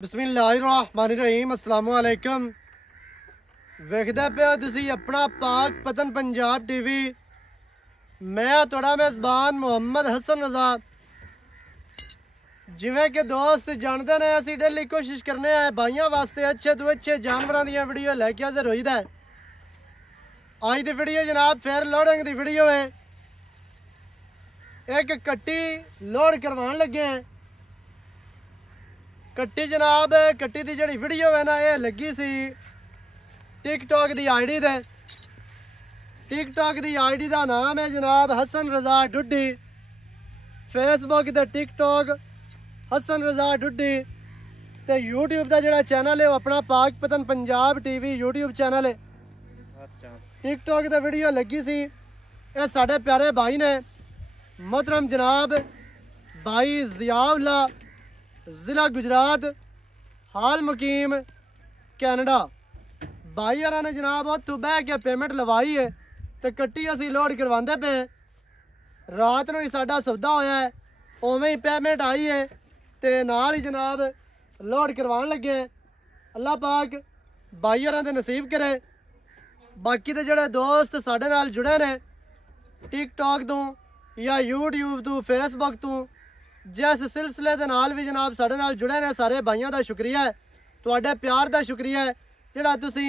बिस्मिल्लाहिर्रहमानिर्रहीम अस्सलाम वालेकुम। वेखदे पे हो तुसी अपना पाक पतन पंजाब टीवी। मैं थोड़ा मेज़बान मुहम्मद हसन रज़ा। जिवें कि दोस्त जानते ने असी डेली कोशिश करने हैं भाइयों वास्ते अच्छे तो अच्छे जानवरों दी वीडियो लैके हाज़र होईदा है। अज दी वीडियो जनाब फिर लोडिंग दी वीडियो है। एक कट्टी लोड करवान लगे हैं। कट्टी जनाब कट्टी की जी वीडियो है ना ये लगी सी टिकटॉक की आई डी दे। टिकटॉक की आई डी का नाम है जनाब हसन रज़ा डुड्डी। फेसबुक ते टिकटॉक हसन रज़ा डुड्डी ते यूट्यूब का जोड़ा चैनल है वो अपना पाक पतन पंजाब टीवी यूट्यूब चैनल है। टिकटॉक की वीडियो लगी सी। ये साढ़े प्यारे भाई ने मोहतरम जनाब भाई ज़ियाउल्ला ज़िला गुजरात हाल मुकीम कैनेडा भाई यार ने जनाब उत्थों बह के पेमेंट लवाई है तो कट्टी असी लोड करवाते पे। रात को ही साडा सौदा होया है उवें ही पेमेंट आई है तो नाल ही जनाब लोड करवान लगे हैं। अल्लाह पाक भाई यार दे नसीब करे। बाकी तो जोड़े दोस्त साडे नाल जुड़े ने टिकटॉक तो या यूट्यूब तो फेसबुक तो जिस सिलसिले के नाल भी जनाब साढ़े नाल जुड़े ने सारे भाइयों का शुक्रिया है। तुहाडे प्यार का शुक्रिया है जिहड़ा तुसी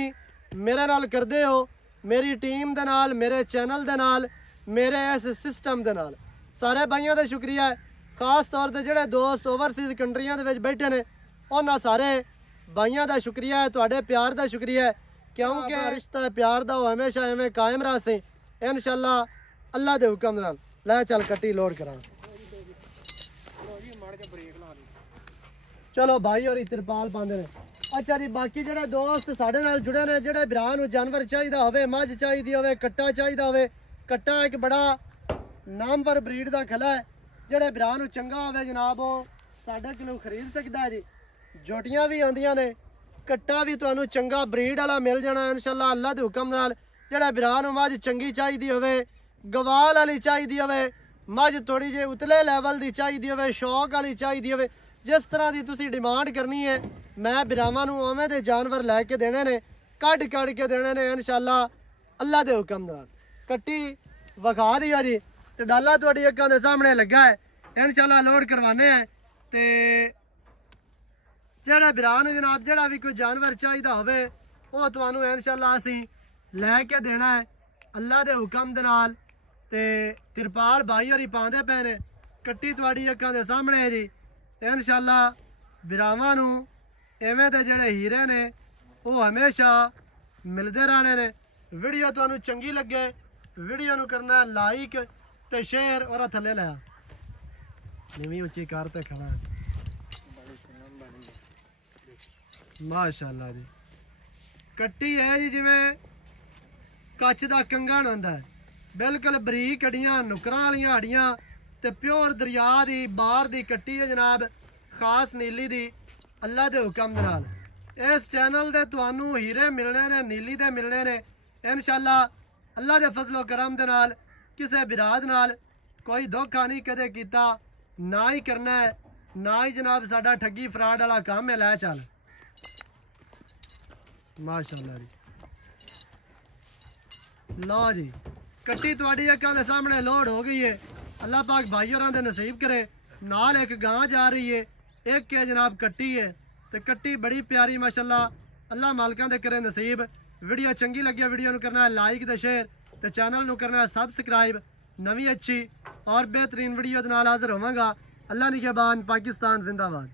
मेरे नाल करदे हो, मेरी टीम दे नाल, मेरे चैनल दे नाल, मेरे इस सिस्टम दे नाल। सारे भाइयों का शुक्रिया है। खास तौर पर जिहड़े दोस्त ओवरसीज़ कंट्रियां दे विच बैठे ने उन्हां सारे भाइयों का शुक्रिया है। तुहाडे प्यार का शुक्रिया है क्योंकि रिश्ता प्यार का वो हमेशा एवें कायम रहे। इंशाअल्लाह अल्लाह के हुक्म नाल लै चल कट्टी लोड करा। चलो भाई और तिरपाल पाते हैं। अच्छा जी बाकी जोड़े दोस्त साढ़े नाल जुड़े ने जोड़े भरा जानवर चाहिए होवे, मझ चाहिए होवे, कट्टा चाहिए होवे। कट्टा एक बड़ा नामवर ब्रीड का खला है जोड़े भरा चंगा होवे जनाब वो साढ़े किलो खरीद सकता है जी। जोटियां भी आंदियां ने कट्टा भी तुहानू चंगा ब्रीड वाला मिल जाना इंशाअल्लाह अल्लाह के हुक्म नाल। जोड़ा भरा मझ चंगी चाहिए होवे, गवाल वाली चाहिए होवे, मझ थोड़ी जी उतले लैवल की चाहिए होवे, शौक वाली चाहिए होवे, जिस तरह की तुसी डिमांड करनी है मैं बिरावां नूं उवें दे जानवर लैके देने ने, कढ़ के देने ने इंशाअल्लाह अल्लाह के हुक्म नाल। कट्टी विखा दी जी तो डाला तुहाडी अक्खां दे सामने लगा है इंशाअल्लाह लोड करवाने हैं। तो जेड़ा बिरा नूं जनाब जेड़ा भी कोई जानवर चाहिए होवे वो तुहानू इंशाअल्लाह असीं लैके देना है अल्लाह के हुक्म दे नाल। ते तिरपाल भाई होरी पांदे पे ने। कट्टी तुहाडी अक्खां दे सामने है जी। इंशाअल्लाह बिरावां नूं इवें दे जेड़े हीरे ने वो हमेशा मिलते रहने ने। वीडियो तुहानू चंगी लगे वीडियो नूं करना लाइक ते शेयर और थल्ले लाया नीवी उच्ची कर ते खड़ा है। माशाअल्लाह जी कट्टी है जी जिवें कच्च दा कंगण होंदा है बिल्कुल बरीक हड्डियां नुकरां वालियां हड्डियां ते प्योर दरिया दी बाहर दी कट्टी है जनाब खास नीली दी अल्लाह के हुक्म दे नाल। इस चैनल दे तुहानू हीरे मिलने ने नीली दे मिलने ने इंशाअल्लाह अल्लाह के फजलो करम दे नाल। किसी बिराद नाल कोई धोखा नहीं कदे कीता ना ही करना है ना ही जनाब साडा ठगी फ्राड वाला काम है। लै चल माशाअल्लाह जी लो जी कट्टी तुहाडी अक्खां दे सामने लोड हो गई है। अल्लाह पाक भाई होरां दे नसीब करे। नाल एक गां जा रही है एक है जनाब कट्टी है तो कट्टी बड़ी प्यारी माशाअल्लाह अल्लाह मालकां दे करे नसीब। वीडियो चंगी लगी वीडियो नूं करना है लाइक ते शेयर ते चैनल नूं करना है सबसक्राइब। नवी अच्छी और बेहतरीन वीडियो दे नाल हाज़र होवांगा। अल्लाह निगहबान पाकिस्तान जिंदाबाद।